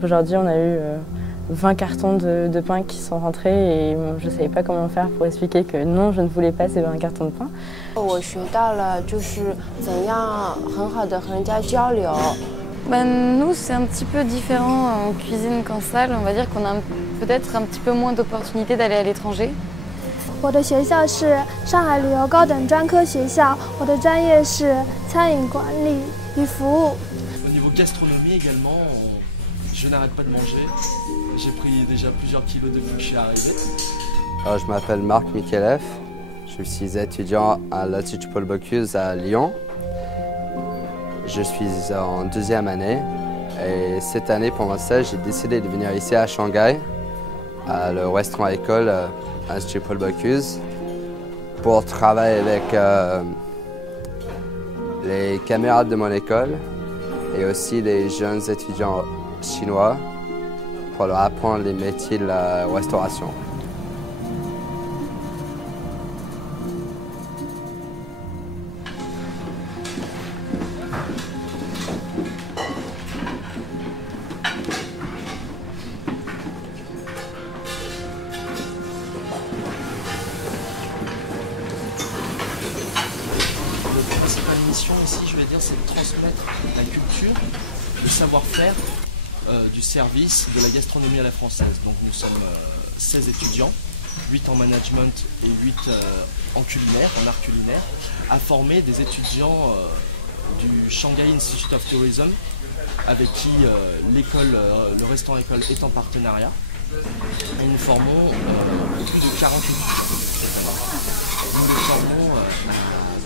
Aujourd'hui, on a eu 20 cartons de pain qui sont rentrés et je ne savais pas comment faire pour expliquer que non, je ne voulais pas ces 20 cartons de pain. 我学到了就是怎样很好的和人家交流。 Nous, c'est un petit peu différent en cuisine qu'en salle. On va dire qu'on a peut-être un petit peu moins d'opportunités d'aller à l'étranger. 我的学校是上海旅游高等专科学校，我的专业是餐饮管理与服务。 Au niveau gastronomie également, je n'arrête pas de manger. J'ai pris déjà plusieurs kilos depuis que je suis arrivé. Je m'appelle Marc Micheleff, je suis étudiant à l'Institut Paul Bocuse à Lyon. Je suis en deuxième année et cette année pour mon stage, j'ai décidé de venir ici à Shanghai, à le restaurant école Institut Paul Bocuse, pour travailler avec les camarades de mon école et aussi les jeunes étudiants chinois pour leur apprendre les métiers de la restauration. La mission ici, je vais dire, c'est de transmettre la culture, le savoir-faire du service de la gastronomie à la française. Donc nous sommes 16 étudiants, 8 en management et 8 en culinaire, en art culinaire, à former des étudiants du Shanghai Institute of Tourism, avec qui l'école, le restaurant école est en partenariat. Et nous formons plus de 40 étudiants. Nous les formons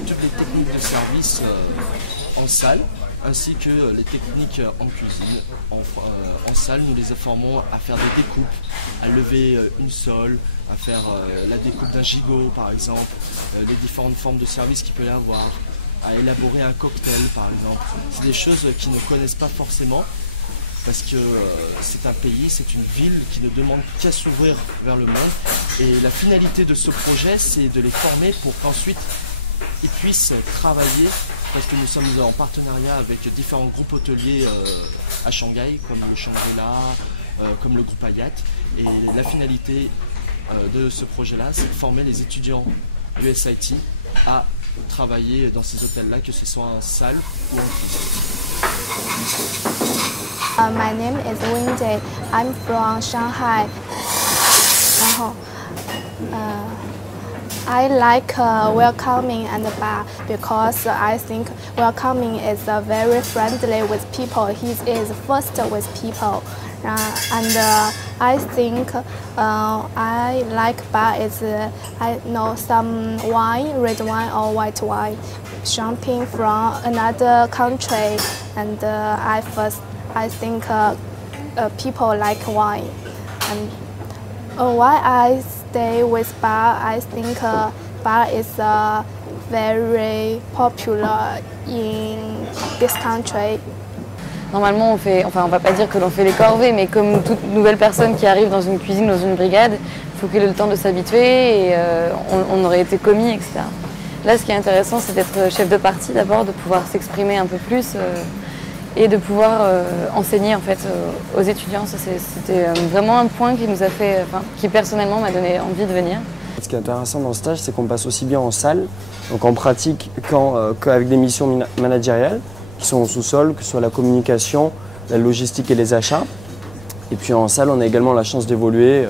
toutes les techniques de service en salle, ainsi que les techniques en cuisine. En salle, nous les formons à faire des découpes, à lever une sole, à faire la découpe d'un gigot par exemple, les différentes formes de service qu'il peut y avoir, à élaborer un cocktail par exemple. C'est des choses qu'ils ne connaissent pas forcément, parce que c'est un pays, c'est une ville qui ne demande qu'à s'ouvrir vers le monde. Et la finalité de ce projet, c'est de les former pour qu'ensuite ils puissent travailler, parce que nous sommes en partenariat avec différents groupes hôteliers à Shanghai, comme le Shangri-La, comme le groupe Hayat. Et la finalité de ce projet-là, c'est de former les étudiants du SIT à travailler dans ces hôtels-là, que ce soit en salle ou en cuisine. My name is Wendy. I'm from Shanghai. I like welcoming and bar because I think welcoming is very friendly with people. He is first with people, and I think I like bar is I know some wine, red wine or white wine, champagne from another country, and I think people like wine. And why I stay with bar, I think bar is very popular in this country. Normalement, on va pas dire que l'on fait les corvées, mais comme toute nouvelle personne qui arrive dans une cuisine, dans une brigade, il faut qu'elle ait le temps de s'habituer et on aurait été commis, etc. Là, ce qui est intéressant, c'est d'être chef de partie d'abord, de pouvoir s'exprimer un peu plus et de pouvoir enseigner en fait aux étudiants. C'était vraiment un point qui nous a fait, qui personnellement m'a donné envie de venir. Ce qui est intéressant dans ce stage, c'est qu'on passe aussi bien en salle, donc en pratique, qu'avec des missions managériales qui sont au sous-sol, que ce soit la communication, la logistique et les achats. Et puis en salle, on a également la chance d'évoluer,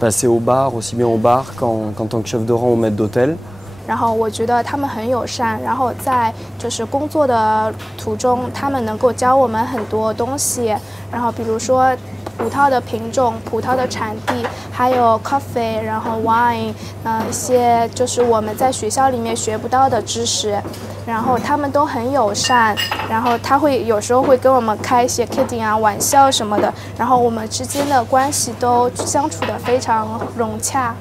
passer au bar, aussi bien au bar qu'en tant que chef de rang ou maître d'hôtel. 然后我觉得他们很友善，然后在就是工作的途中，他们能够教我们很多东西，然后比如说葡萄的品种、葡萄的产地，还有 coffee， 然后 wine， 一些就是我们在学校里面学不到的知识，然后他们都很友善，然后他会有时候会跟我们开一些 kidding 啊玩笑什么的，然后我们之间的关系都相处得非常融洽。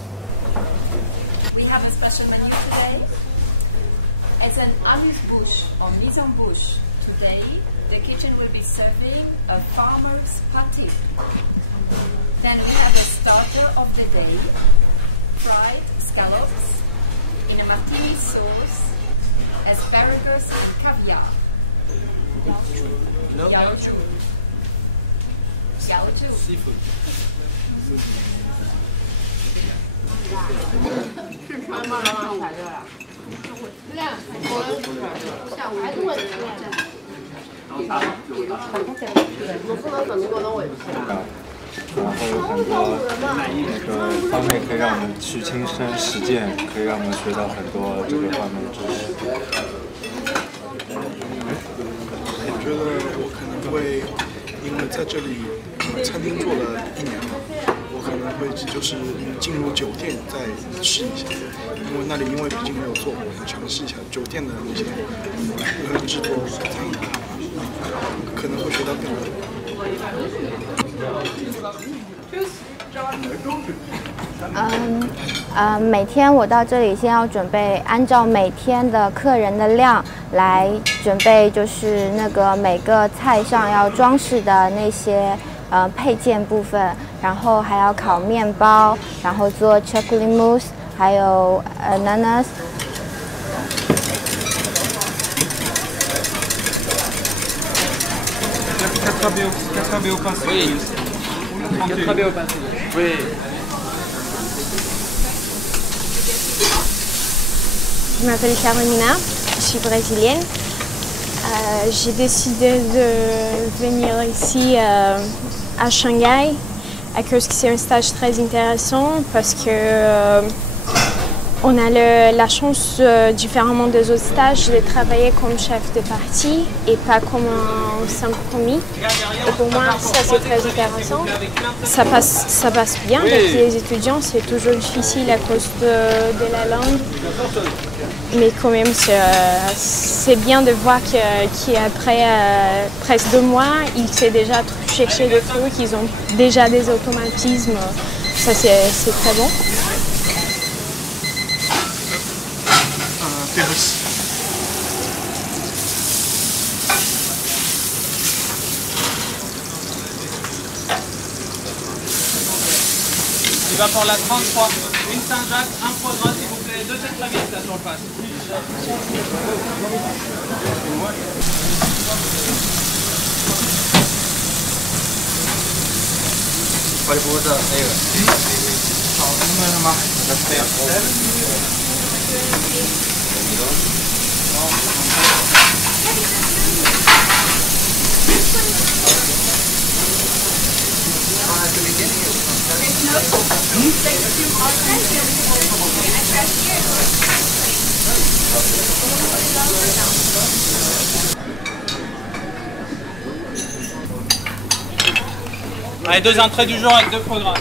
It's an amuse-bouche or mise-en-bouche. Today, the kitchen will be serving a farmer's patty. Then we have a starter of the day, fried scallops in a martini sauce, asparagus and caviar. Yaoju. Gao-zhu. Seafood.然后有很多那个方面可以让我们去亲身实践，可以让我们学到很多这个方面的知识。我觉得我可能会，因为在这里餐厅做了1年嘛，我可能会就是进入酒店再试一下，因为那里因为毕竟没有做过，想尝试一下酒店的那些制作餐饮，可能会学到更多。每天我到这里先要准备，按照每天的客人的量来准备，就是那个每个菜上要装饰的那些配件部分，然后还要烤面包，然后做 chocolate mousse， 还有ananas。Je m'appelle Carolina, je suis brésilienne. J'ai décidé de venir ici à Shanghai à cause que c'est un stage très intéressant parce que on a la chance, différemment des autres stages, de travailler comme chef de partie et pas comme un simple commis. Et pour moi, ça c'est très intéressant. Ça passe bien avec les étudiants, c'est toujours difficile à cause de la langue. Mais quand même, c'est bien de voir qu'après presque 2 mois, ils savent déjà chercher des trucs, ils ont déjà des automatismes. Ça c'est très bon. Il va pour la 33. Une Saint-Jacques, un Prodron, s'il vous plaît. 2 extrémistes là sur le face. Allez, 2 entrées du jour avec 2 programmes.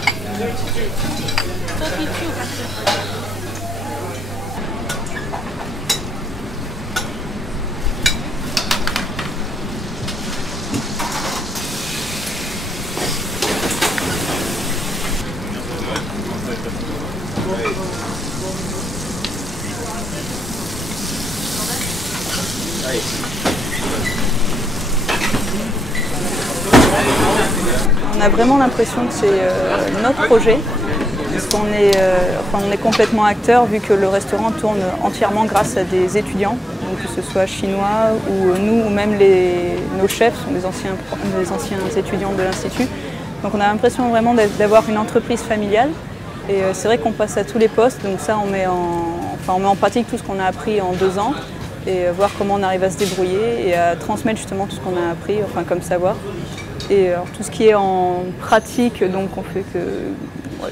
On a vraiment l'impression que c'est notre projet, parce qu'on est complètement acteur vu que le restaurant tourne entièrement grâce à des étudiants, donc que ce soit chinois ou nous ou même nos chefs sont des anciens étudiants de l'Institut. Donc on a l'impression vraiment d'avoir une entreprise familiale et c'est vrai qu'on passe à tous les postes, donc ça on met en pratique tout ce qu'on a appris en 2 ans et voir comment on arrive à se débrouiller et à transmettre justement tout ce qu'on a appris, comme savoir. Et alors, tout ce qui est en pratique, donc on fait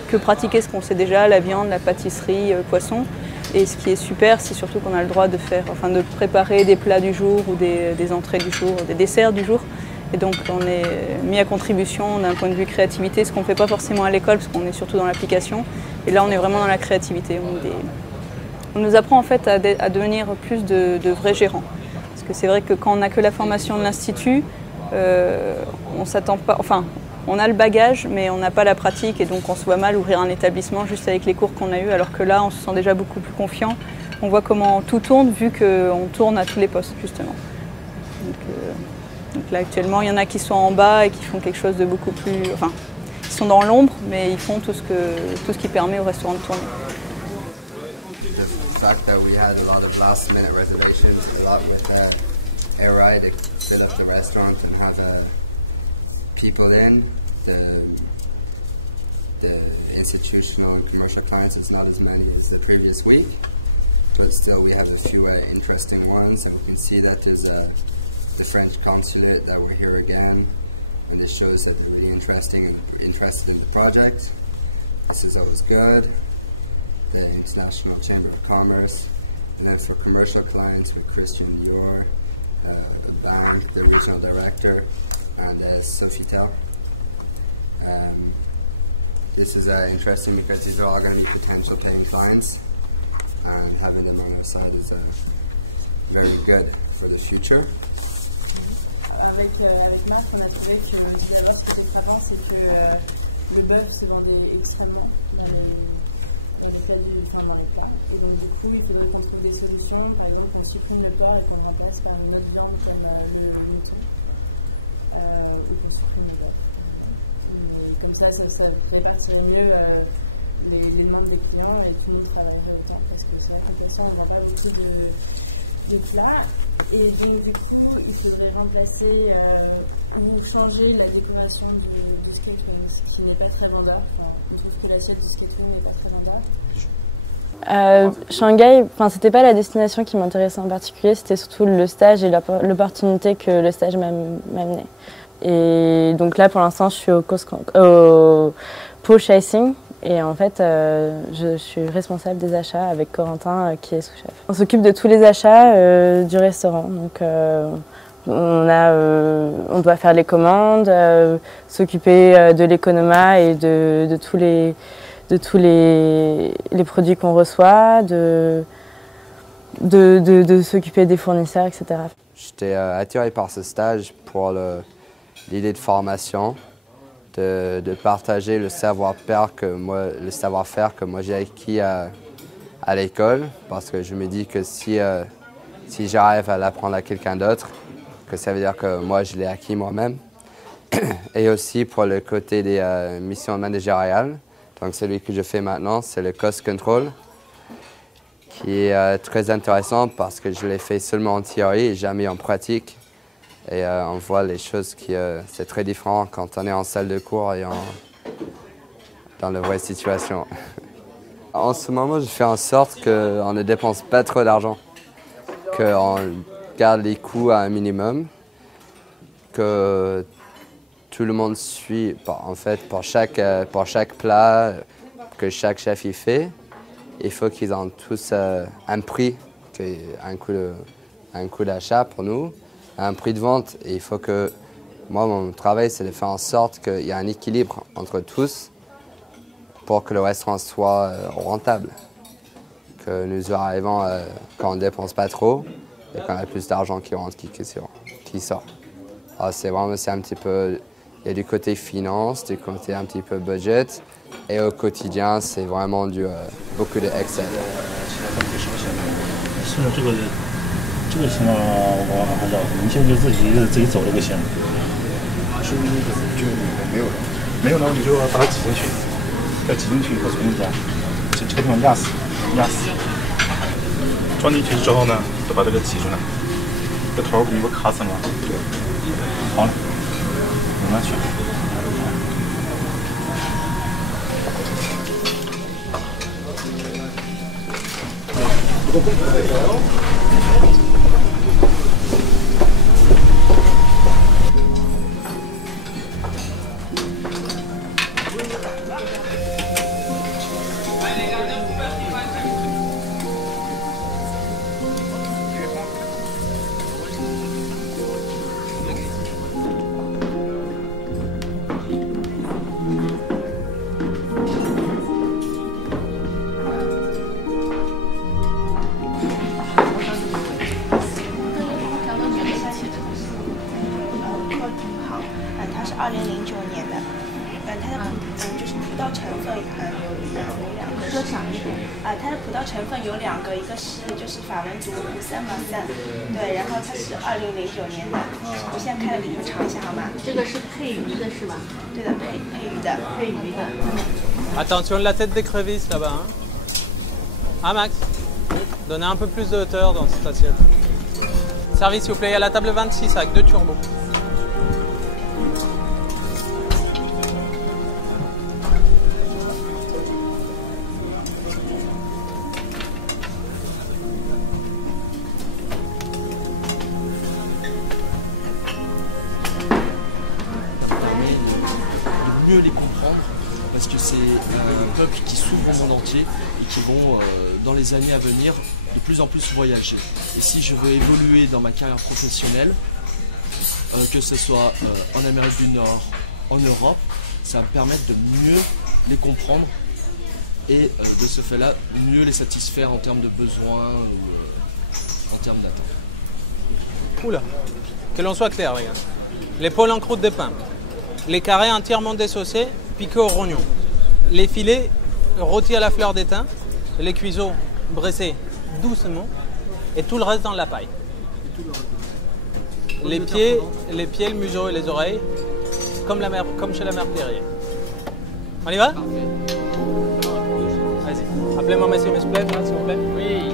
que pratiquer ce qu'on sait déjà, la viande, la pâtisserie, poisson. Et ce qui est super, c'est surtout qu'on a le droit de préparer des plats du jour ou des entrées du jour, des desserts du jour. Et donc on est mis à contribution d'un point de vue créativité, ce qu'on ne fait pas forcément à l'école parce qu'on est surtout dans l'application. Et là on est vraiment dans la créativité. On nous apprend en fait à devenir plus de vrais gérants. Parce que c'est vrai que quand on n'a que la formation de l'Institut, on s'attend pas, on a le bagage mais on n'a pas la pratique et donc on se voit mal ouvrir un établissement juste avec les cours qu'on a eus, alors que là on se sent déjà beaucoup plus confiant. On voit comment tout tourne vu qu'on tourne à tous les postes justement. Donc là actuellement il y en a qui sont en bas et qui font quelque chose de beaucoup plus, ils sont dans l'ombre mais ils font tout ce qui permet au restaurant de tourner. The fact that we had a lot of last minute reservations, a lot with air ride to fill up the restaurant and have people in. the institutional and commercial clients, it's not as many as the previous week, but still we have a few interesting ones, and we can see that there's the French consulate that we're here again, and this shows that they're really interested in the project. This is always good. The International Chamber of Commerce, and then for commercial clients with Christian Dior, the bank, the regional director, and Sofitel. This is interesting because these are all going to be potential paying clients, and having them on our side is very good for the future. Avec Marc, on a trouvé que ce qu'il y a ce qui est différent, c'est que le bœuf se vendait extrêmement. On n'est pas du tout dans les plats. Et donc, du coup, il faudrait qu'on trouve des solutions. Par exemple, qu'on supprime le porc et qu'on remplace par une autre viande comme le mouton. Et qu'on supprime le bœuf. Comme ça pourrait partir mieux les demandes des clients et tout le monde travaillerait autant. Parce que c'est vrai que ça, on n'a pas beaucoup de plats. Et donc, du coup, il faudrait remplacer ou changer la décoration du skatewing, ce qui n'est pas très vendeur. Enfin, on trouve que l'assiette du skatewing n'est pas très vendeur. Shanghai, c'était pas la destination qui m'intéressait en particulier, c'était surtout le stage et l'opportunité que le stage m'a amené. Et donc là, pour l'instant, je suis au Purchasing. Et en fait, je suis responsable des achats avec Corentin qui est sous-chef. On s'occupe de tous les achats du restaurant. Donc, on doit faire les commandes, s'occuper de l'économa et de tous les produits qu'on reçoit, de s'occuper des fournisseurs, etc. J'étais attiré par ce stage pour l'idée de formation. De partager le savoir-faire que moi j'ai acquis à l'école, parce que je me dis que si j'arrive à l'apprendre à quelqu'un d'autre, que ça veut dire que moi je l'ai acquis moi-même. Et aussi pour le côté des missions managériales, donc celui que je fais maintenant, c'est le cost control, qui est très intéressant parce que je l'ai fait seulement en théorie et jamais en pratique. Et on voit les choses c'est très différent quand on est en salle de cours et dans la vraie situation. En ce moment, je fais en sorte qu'on ne dépense pas trop d'argent, qu'on garde les coûts à un minimum, que tout le monde suit, en fait, pour chaque plat que chaque chef y fait, il faut qu'ils aient tous un prix, un coût d'achat pour nous, un prix de vente. Et il faut que, moi, mon travail, c'est de faire en sorte qu'il y ait un équilibre entre tous pour que le restaurant soit rentable. Que nous arrivons quand on ne dépense pas trop et qu'on a plus d'argent qui rentre qui sort. Alors c'est un petit peu, il y a du côté finance, du côté un petit peu budget, et au quotidien, c'est vraiment beaucoup de Excel. 这个情况我还了解，你现在就自己走这个线路。是那个就没有了，你就要把它挤进去，再挤进去以后重新加，这个地方压死，装进去之后呢，再把这个挤出来，这头不是卡死了吗？好了，拧上去。 2009年的，它的就是葡萄成分有两个，说长一点。它的葡萄成分有2个，一个是就是法文读三马三，对，然后它是2009年的。我现在开了给你们尝一下好吗？这个是配鱼的是吧？对的，配鱼的。配鱼的。Attention la tête d'écrevisse là-bas. Hein. Ah Max, donnez un peu plus de hauteur dans cette assiette. Service s'il vous plaît, à la table 26 avec 2 turbos. mieux les comprendre, parce que c'est un peuple qui s'ouvre au monde entier et qui vont, dans les années à venir, de plus en plus voyager. Et si je veux évoluer dans ma carrière professionnelle, que ce soit en Amérique du Nord, en Europe, ça va me permettre de mieux les comprendre et de ce fait-là, mieux les satisfaire en termes de besoins ou en termes d'attente. Oula, que l'on soit clair les gars. L'épaule en croûte de pain, les carrés entièrement désaucés, piqués au rognon, les filets rôtis à la fleur d'étain, les cuisseaux bressés doucement et tout le reste dans la paille. Les pieds, le museau et les oreilles, comme chez la mère Perrier. On y va? Vas-y. Appelez-moi monsieur Mesplève, s'il vous plaît. Oui.